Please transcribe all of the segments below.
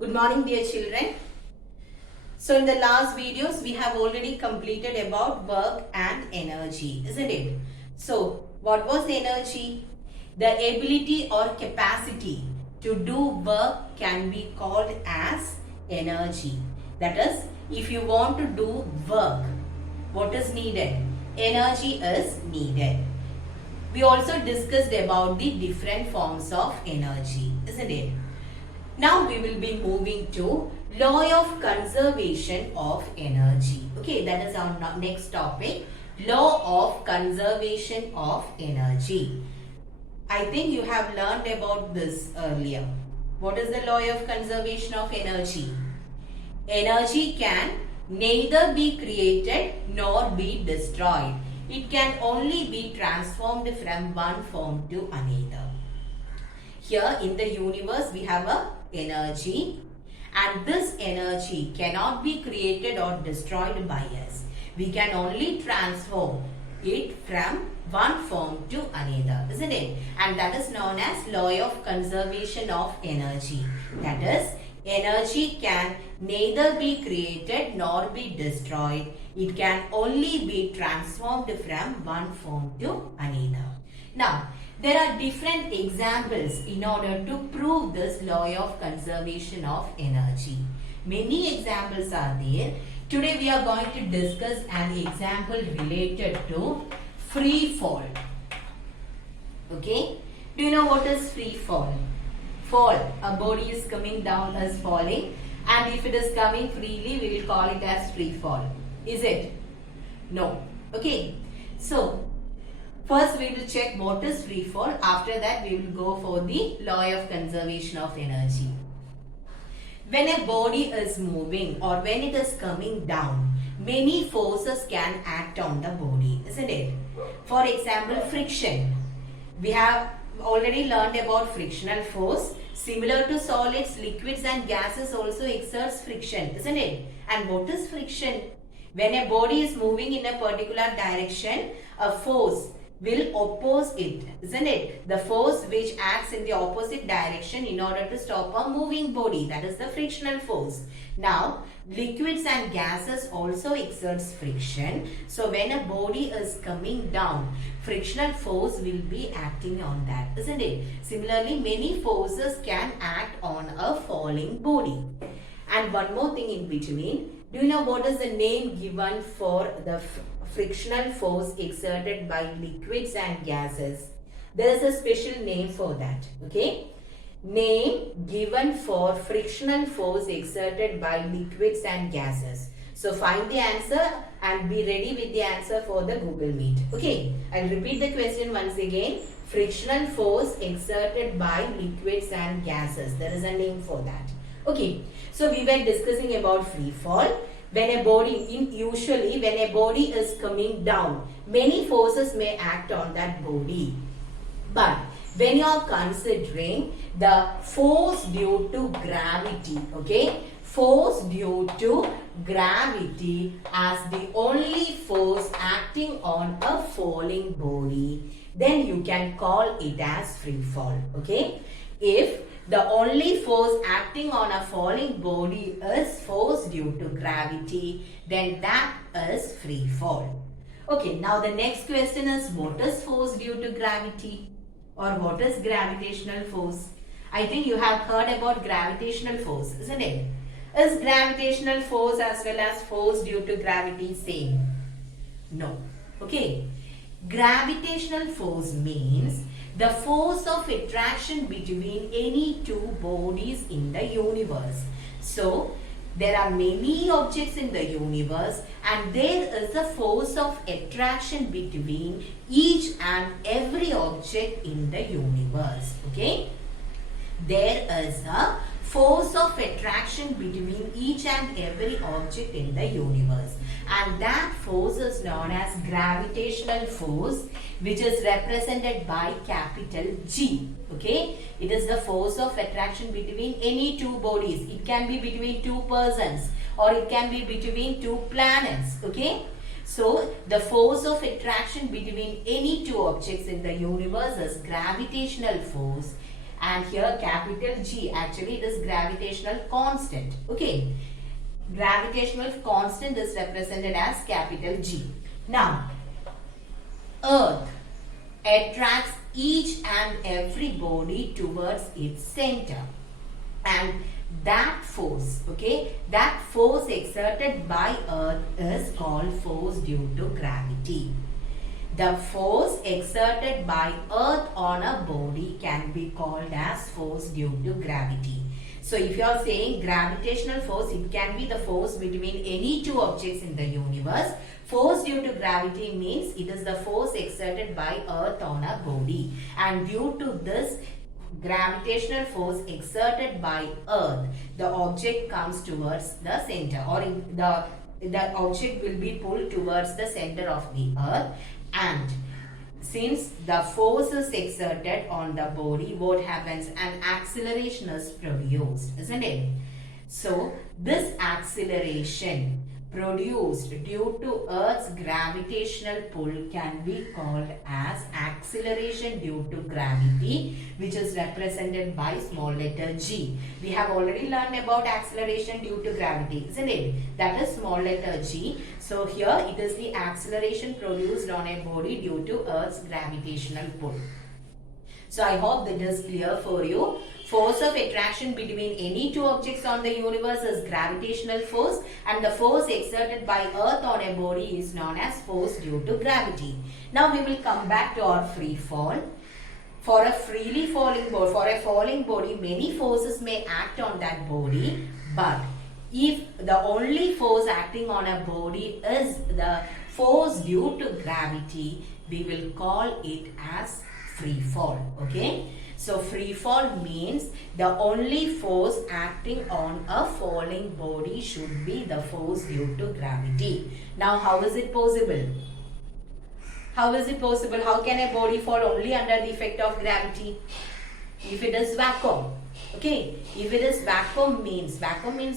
Good morning, dear children. So in the last videos we have already completed about work and energy, isn't it? So what was energy? The ability or capacity to do work can be called as energy. That is, if you want to do work, what is needed? Energy is needed. We also discussed about the different forms of energy, isn't it? Now we will be moving to law of conservation of energy. Okay, that is our next topic. Law of conservation of energy. I think you have learned about this earlier. What is the law of conservation of energy? Energy can neither be created nor be destroyed. It can only be transformed from one form to another. Here in the universe we have a energy, and this energy cannot be created or destroyed by us. We can only transform it from one form to another, isn't it? And that is known as law of conservation of energy. That is, energy can neither be created nor be destroyed. It can only be transformed from one form to another. Now, there are different examples in order to prove this law of conservation of energy. Many examples are there. Today we are going to discuss an example related to free fall. Okay? Do you know what is free fall? Fall. A body is coming down as falling, and if it is coming freely, we will call it as free fall. Is it? No. Okay. So, first we will check what is free fall. After that we will go for the law of conservation of energy. When a body is moving or when it is coming down, many forces can act on the body, isn't it? For example, friction. We have already learned about frictional force. Similar to solids, liquids and gases also exerts friction, isn't it? And what is friction? When a body is moving in a particular direction, a force will oppose it, isn't it? The force which acts in the opposite direction in order to stop a moving body, that is the frictional force. Now, liquids and gases also exerts friction. So, when a body is coming down, frictional force will be acting on that, isn't it? Similarly, many forces can act on a falling body. And one more thing in between. Do you know what is the name given for the frictional force exerted by liquids and gases? There is a special name for that. Okay? Name given for frictional force exerted by liquids and gases. So find the answer and be ready with the answer for the Google Meet. Okay? I'll repeat the question once again. Frictional force exerted by liquids and gases. There is a name for that. Okay, so we were discussing about free fall. When a body, usually when a body is coming down, many forces may act on that body. But when you are considering the force due to gravity, okay, force due to gravity as the only force acting on a falling body, then you can call it as free fall. Okay, if the only force acting on a falling body is force due to gravity, then that is free fall. Okay, now the next question is, what is force due to gravity? Or what is gravitational force? I think you have heard about gravitational force, isn't it? Is gravitational force as well as force due to gravity same? No. Okay. Gravitational force means the force of attraction between any two bodies in the universe. So, there are many objects in the universe and there is a force of attraction between each and every object in the universe. Okay? There is a force of attraction between each and every object in the universe, and that force is known as gravitational force, which is represented by capital G. Okay, it is the force of attraction between any two bodies. It can be between two persons or it can be between two planets. Okay, so the force of attraction between any two objects in the universe is gravitational force, and here capital G, actually it is gravitational constant. Okay, gravitational constant is represented as capital G. Now, Earth attracts each and every body towards its center, and that force, okay, that force exerted by Earth is called force due to gravity. The force exerted by Earth on a body can be called as force due to gravity. So if you are saying gravitational force, it can be the force between any two objects in the universe. Force due to gravity means it is the force exerted by Earth on a body, and due to this gravitational force exerted by Earth, the object comes towards the center, or the object will be pulled towards the center of the Earth. And since the force is exerted on the body, what happens? An acceleration is produced, isn't it? So this acceleration produced due to Earth's gravitational pull can be called as acceleration due to gravity, which is represented by small letter G. We have already learned about acceleration due to gravity, isn't it? That is small letter G. So here it is the acceleration produced on a body due to Earth's gravitational pull. So I hope that is clear for you. Force of attraction between any two objects on the universe is gravitational force, and the force exerted by Earth on a body is known as force due to gravity. Now we will come back to our free fall. For a freely falling body, for a falling body, many forces may act on that body, but if the only force acting on a body is the force due to gravity, we will call it as free fall. Okay, so free fall means the only force acting on a falling body should be the force due to gravity. Now how is it possible? How is it possible? How can a body fall only under the effect of gravity? If it is vacuum. Okay, if it is vacuum means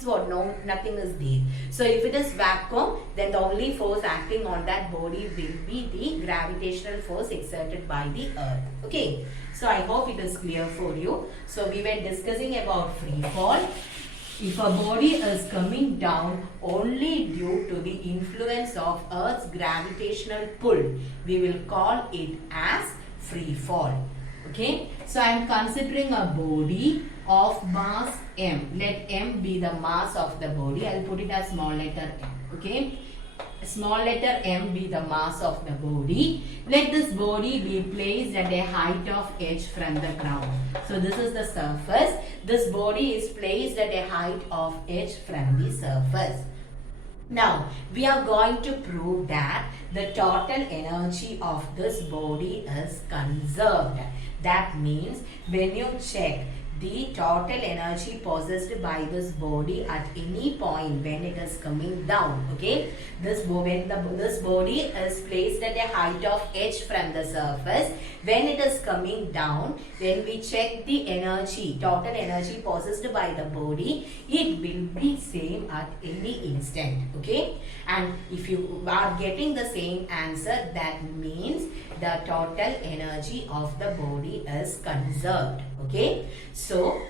what? No, nothing is there. So if it is vacuum, then the only force acting on that body will be the gravitational force exerted by the Earth. Okay, so I hope it is clear for you. So we were discussing about free fall. If a body is coming down only due to the influence of Earth's gravitational pull, we will call it as free fall. Okay, so I am considering a body of mass m. Let m be the mass of the body. I will put it as small letter m. Okay, small letter m be the mass of the body. Let this body be placed at a height of h from the ground. So this is the surface. This body is placed at a height of h from the surface. Now, we are going to prove that the total energy of this body is conserved. That means when you check the total energy possessed by this body at any point when it is coming down, okay, this body is placed at a height of h from the surface. When it is coming down, when we check the energy, total energy possessed by the body, it will be same at any instant. Okay, and if you are getting the same answer, that means the total energy of the body is conserved. Okay, so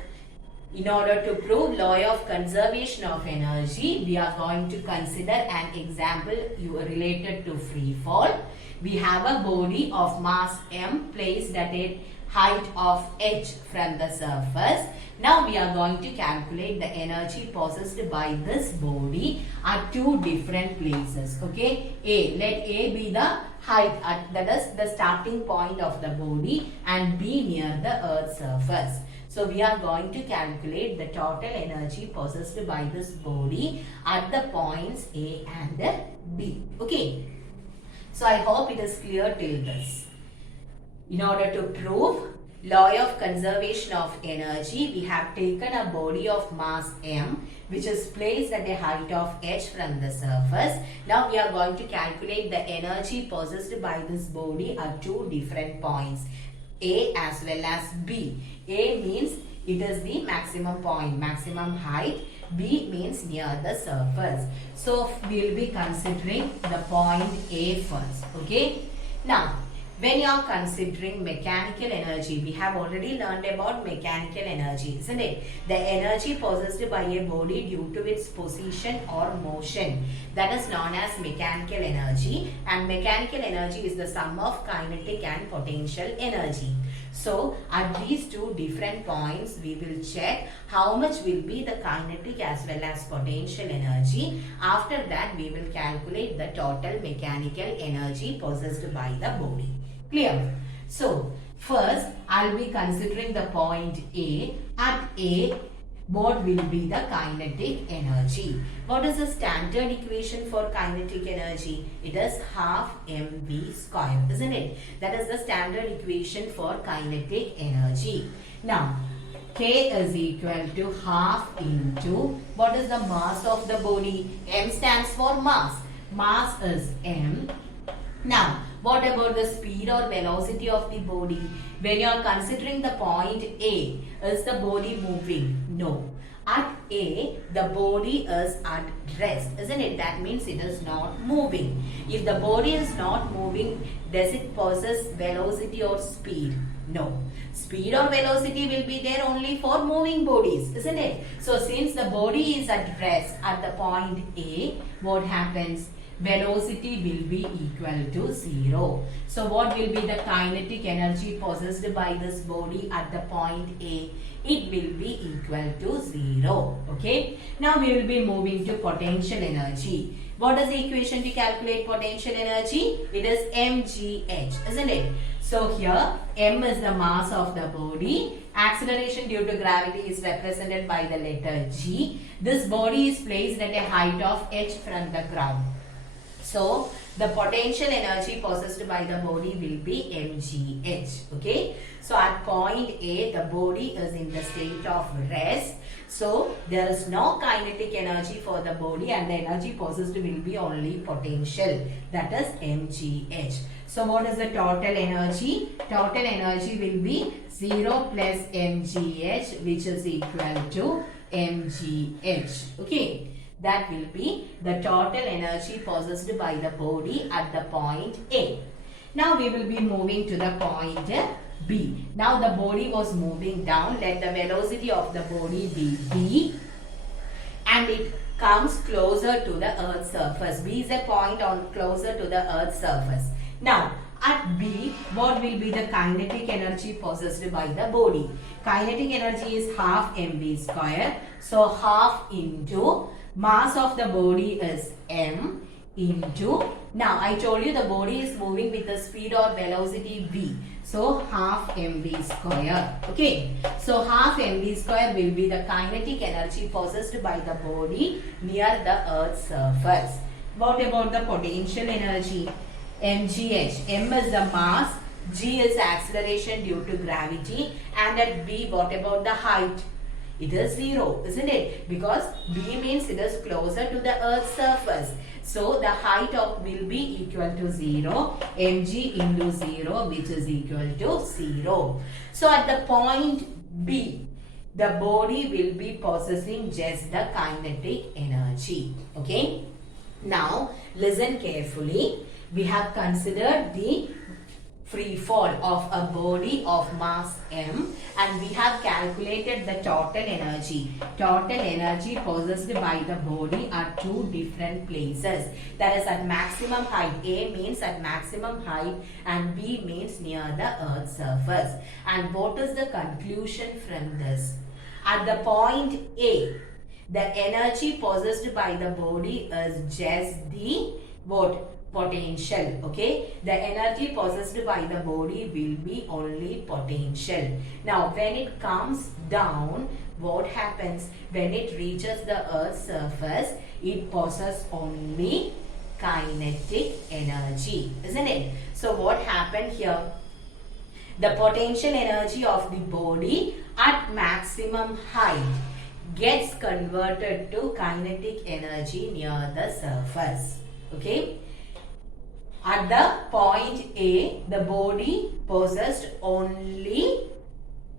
in order to prove law of conservation of energy, we are going to consider an example related to free fall. We have a body of mass m placed at a height of h from the surface. Now we are going to calculate the energy possessed by this body at two different places. Okay, let A be the height that is the starting point of the body, and B near the earth's surface. So we are going to calculate the total energy possessed by this body at the points A and B. Okay, so I hope it is clear till this. In order to prove law of conservation of energy, we have taken a body of mass m which is placed at a height of h from the surface. Now we are going to calculate the energy possessed by this body at two different points, A as well as B. A means it is the maximum point, maximum height. B means near the surface. So we will be considering the point A first. Okay. Now when you are considering mechanical energy, we have already learned about mechanical energy, isn't it? The energy possessed by a body due to its position or motion, that is known as mechanical energy, and mechanical energy is the sum of kinetic and potential energy. So at these two different points we will check how much will be the kinetic as well as potential energy. After that we will calculate the total mechanical energy possessed by the body. Clear? So first I'll be considering the point A. At A, what will be the kinetic energy? What is the standard equation for kinetic energy? It is half mv square, isn't it? That is the standard equation for kinetic energy. Now, K is equal to half into, what is the mass of the body? M stands for mass. Mass is m. Now, what about the speed or velocity of the body? When you are considering the point A, is the body moving? No. At A, the body is at rest, isn't it? That means it is not moving. If the body is not moving, does it possess velocity or speed? No. Speed or velocity will be there only for moving bodies, isn't it? So, since the body is at rest at the point A, what happens? Velocity will be equal to 0. So what will be the kinetic energy possessed by this body at the point A? It will be equal to 0. Okay. Now we will be moving to potential energy. What is the equation to calculate potential energy? It is mgh, isn't it? So here m is the mass of the body. Acceleration due to gravity is represented by the letter g. This body is placed at a height of h from the ground. So, the potential energy possessed by the body will be mgh. Okay. So, at point A, the body is in the state of rest. So, there is no kinetic energy for the body and the energy possessed will be only potential. That is mgh. So, what is the total energy? Total energy will be 0 plus mgh, which is equal to mgh. Okay. That will be the total energy possessed by the body at the point A. Now we will be moving to the point B. Now the body was moving down. Let the velocity of the body be v. And it comes closer to the earth's surface. B is a point on closer to the earth's surface. Now at B, what will be the kinetic energy possessed by the body? Kinetic energy is half mv square. So half into mass of the body is m into, now I told you the body is moving with the speed or velocity v. So half mv square. Okay. So half mv square will be the kinetic energy possessed by the body near the earth's surface. What about the potential energy? mgh. M is the mass, g is acceleration due to gravity, and at b, what about the height? It is 0, isn't it? Because B means it is closer to the earth's surface. So the height of will be equal to 0. mg into 0, which is equal to 0. So at the point B, the body will be possessing just the kinetic energy. Okay. Now listen carefully. We have considered the free fall of a body of mass m and we have calculated the total energy. Total energy possessed by the body at two different places. That is at maximum height. A means at maximum height and B means near the earth's surface. And what is the conclusion from this? At the point A, the energy possessed by the body is just the what? Potential. Okay, the energy possessed by the body will be only potential. Now when it comes down, what happens? When it reaches the earth's surface, it possesses only kinetic energy, isn't it? So what happened here? The potential energy of the body at maximum height gets converted to kinetic energy near the surface. Okay. At the point A, the body possessed only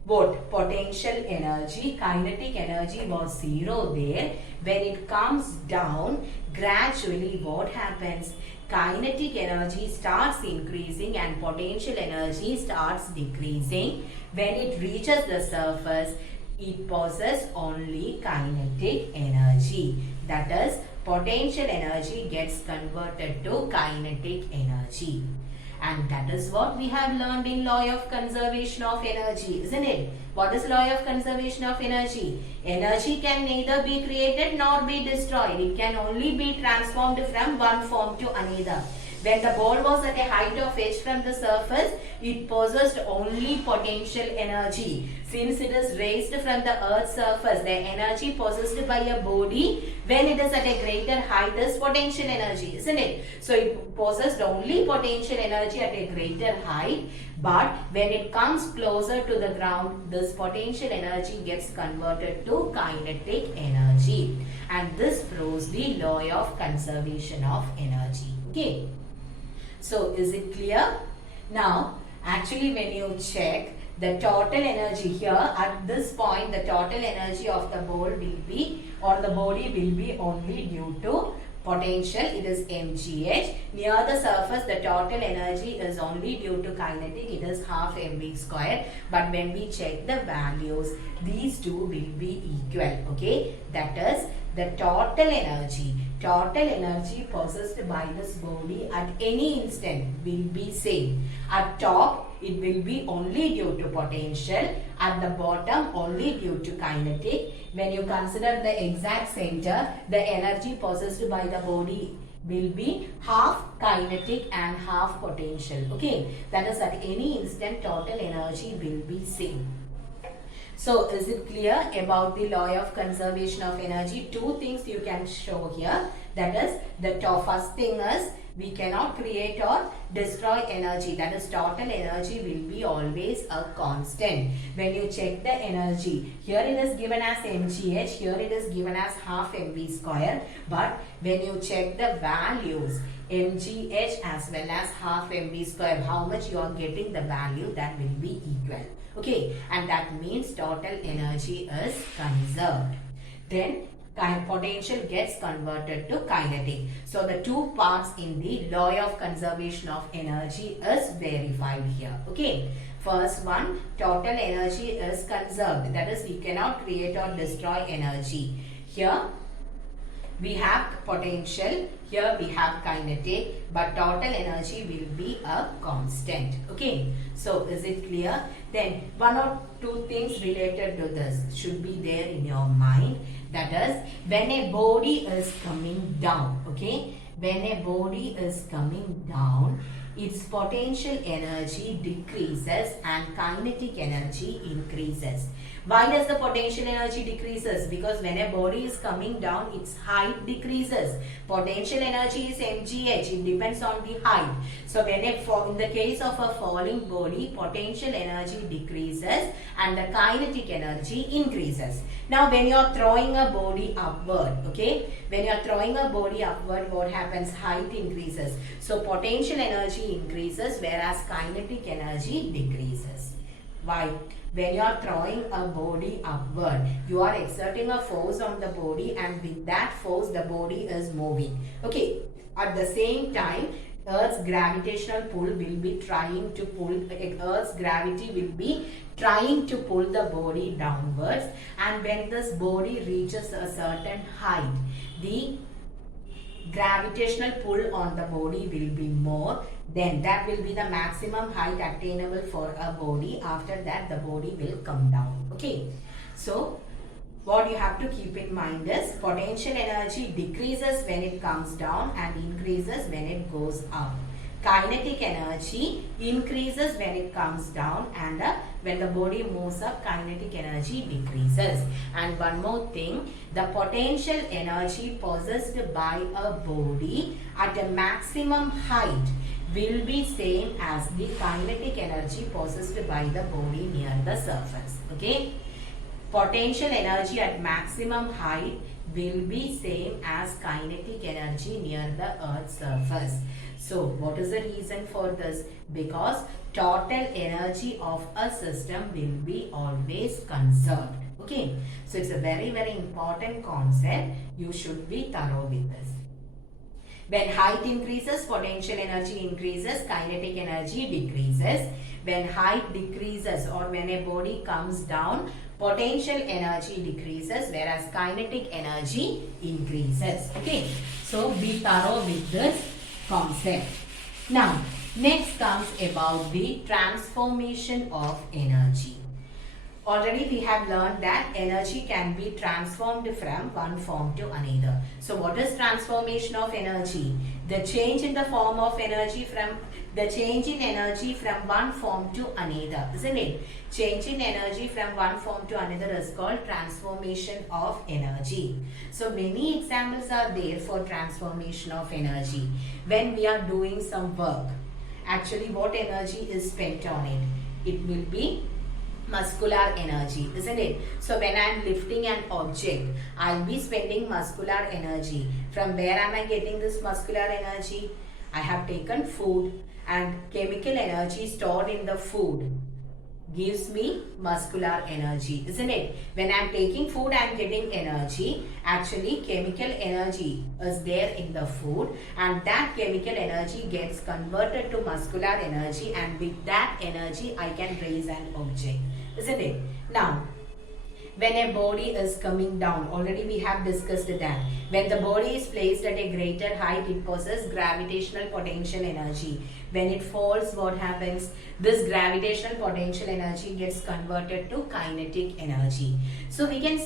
what? Potential energy. Kinetic energy was 0 there. When it comes down, gradually what happens? kinetic energy starts increasing and potential energy starts decreasing. When it reaches the surface, it possesses only kinetic energy. That is, potential energy gets converted to kinetic energy. And that is what we have learned in law of conservation of energy, isn't it? What is law of conservation of energy? Energy can neither be created nor be destroyed. It can only be transformed from one form to another. When the ball was at a height of h from the surface, it possessed only potential energy. Since it is raised from the earth's surface, the energy possessed by a body when it is at a greater height is potential energy, isn't it? So it possessed only potential energy at a greater height, but when it comes closer to the ground, this potential energy gets converted to kinetic energy. And this proves the law of conservation of energy. Okay. So is it clear? Now, actually when you check the total energy here, at this point the total energy of the ball will be, or the body will be only due to potential, it is mgh. Near the surface the total energy is only due to kinetic, it is half mv square. But when we check the values, these two will be equal. Okay, that is the total energy possessed by this body at any instant will be same. At top it will be only due to potential, at the bottom only due to kinetic. When you consider the exact center, the energy possessed by the body will be half kinetic and half potential. Okay, that is at any instant total energy will be same. So is it clear about the law of conservation of energy? Two things you can show here. That is, the first thing is we cannot create or destroy energy. That is, total energy will be always a constant. When you check the energy, here it is given as mgh, here it is given as half mv square. But when you check the values, mgh as well as half mv square, how much you are getting the value, that will be equal. Okay, and that means total energy is conserved. Then potential gets converted to kinetic. So the two parts in the law of conservation of energy is verified here. Okay, first one, total energy is conserved. That is, we cannot create or destroy energy. Here we have potential, here we have kinetic, but total energy will be a constant. Okay, so is it clear? Then one or two things related to this should be there in your mind. That is, when a body is coming down, okay, when a body is coming down, its potential energy decreases and kinetic energy increases. Why does the potential energy decreases? Because when a body is coming down, its height decreases. Potential energy is mgh. It depends on the height. So when in the case of a falling body, potential energy decreases and the kinetic energy increases. Now when you are throwing a body upward, okay, when you are throwing a body upward, what happens? Height increases. So potential energy increases whereas kinetic energy decreases. Why? When you are throwing a body upward, you are exerting a force on the body, and with that force the body is moving. Okay, at the same time, Earth's gravitational pull will be trying to pull, Earth's gravity will be trying to pull the body downwards, and when this body reaches a certain height, the gravitational pull on the body will be more. Then that will be the maximum height attainable for a body. After that the body will come down. Okay, so what you have to keep in mind is potential energy decreases when it comes down and increases when it goes up. Kinetic energy increases when it comes down, and when the body moves up, kinetic energy decreases. And one more thing, the potential energy possessed by a body at a maximum height will be same as the kinetic energy possessed by the body near the surface. Okay, potential energy at maximum height will be same as kinetic energy near the Earth's surface. So what is the reason for this? Because total energy of a system will be always conserved. Okay, so it's a very important concept. You should be thorough with this. When height increases, potential energy increases, kinetic energy decreases. When height decreases or when a body comes down, potential energy decreases, whereas kinetic energy increases. Okay, so be thorough with this concept. Now, next comes about the transformation of energy. Already we have learned that energy can be transformed from one form to another. So what is transformation of energy? The change in the form of energy from one form to another, isn't it? Change in energy from one form to another is called transformation of energy. So many examples are there for transformation of energy. When we are doing some work, actually what energy is spent on it? It will be muscular energy, isn't it? So when I am lifting an object, I'll be spending muscular energy. From where am I getting this muscular energy? I have taken food, and chemical energy stored in the food gives me muscular energy, isn't it? When I am taking food, I am getting energy. Actually, chemical energy is there in the food, and that chemical energy gets converted to muscular energy, and with that energy, I can raise an object, isn't it? Now, when a body is coming down, already we have discussed that. When the body is placed at a greater height, it possesses gravitational potential energy. When it falls, what happens? This gravitational potential energy gets converted to kinetic energy. So we can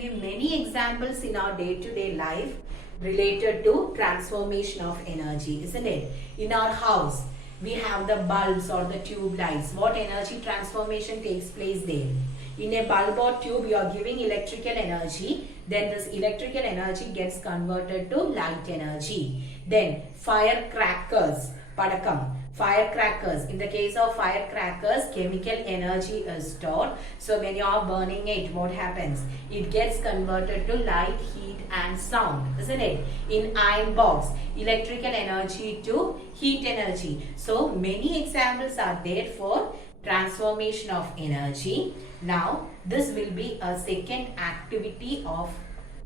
give many examples in our day-to-day life related to transformation of energy, isn't it? In our house, we have the bulbs or the tube lights. What energy transformation takes place there? In a bulb or tube, you are giving electrical energy. Then this electrical energy gets converted to light energy. Then firecrackers, padakam. Firecrackers. In the case of firecrackers, chemical energy is stored. So when you are burning it, what happens? It gets converted to light, heat and sound, isn't it? In iron box, electrical energy to heat energy. So many examples are there for transformation of energy. Now this will be a second activity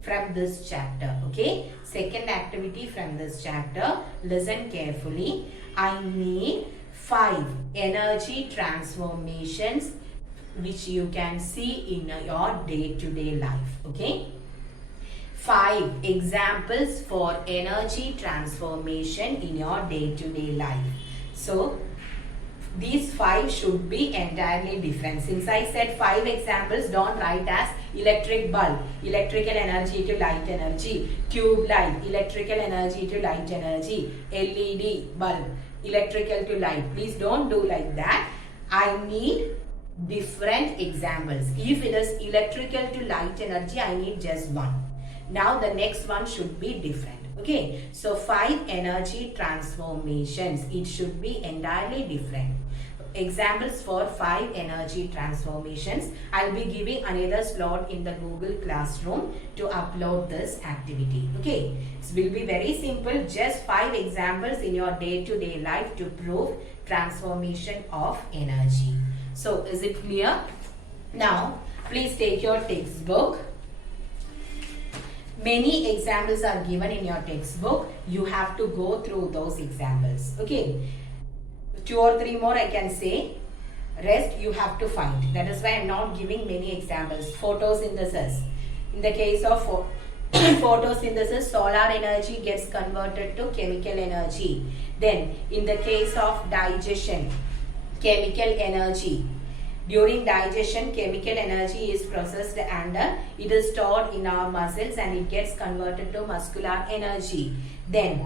from this chapter. Okay, second activity from this chapter. Listen carefully. I need 5 energy transformations which you can see in your day-to-day life. Okay, 5 examples for energy transformation in your day-to-day life. So these 5 should be entirely different. Since I said 5 examples, don't write as electric bulb, electrical energy to light energy, tube light, electrical energy to light energy, LED bulb, electrical to light. Please don't do like that. I need different examples. If it is electrical to light energy, I need just one. Now the next one should be different. Okay, so 5 energy transformations. It should be entirely different. Examples for 5 energy transformations. I'll be giving another slot in the Google Classroom to upload this activity. Okay, it will be very simple. Just 5 examples in your day-to-day life to prove transformation of energy. So is it clear? Now, please take your textbook. Many examples are given in your textbook. You have to go through those examples. Okay. 2 or 3 more I can say. Rest you have to find. That is why I am not giving many examples. Photosynthesis. In the case of photosynthesis, solar energy gets converted to chemical energy. Then in the case of digestion, chemical energy. During digestion, chemical energy is processed and it is stored in our muscles and it gets converted to muscular energy. Then,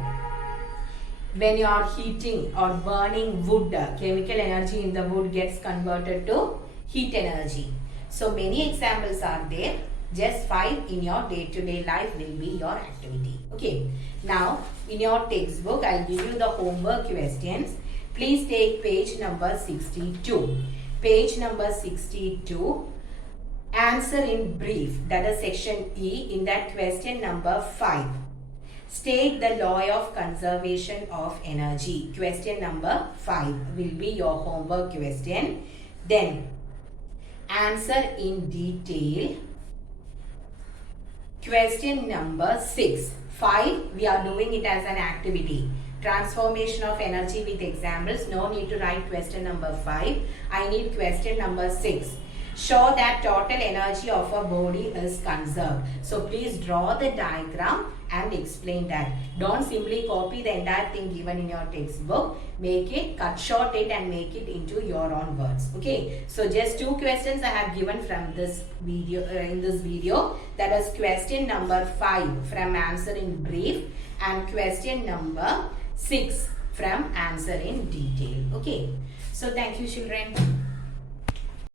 when you are heating or burning wood, chemical energy in the wood gets converted to heat energy. So, many examples are there. Just 5 in your day-to-day life will be your activity. Okay. Now, in your textbook, I will give you the homework questions. Please take page number 62. Page number 62, answer in brief, that is section E. In that question number 5, state the law of conservation of energy. Question number 5 will be your homework question. Then answer in detail question number 6. 5, we are doing it as an activity. Transformation of energy with examples. No need to write question number 5. I need question number 6. Show that total energy of a body is conserved. So please draw the diagram and explain that. Don't simply copy the entire thing given in your textbook. Make it, cut short it and make it into your own words. Okay. So just 2 questions I have given from this video, That is question number 5 from answer in brief and question number 6 from answer in detail. Okay. So thank you, children.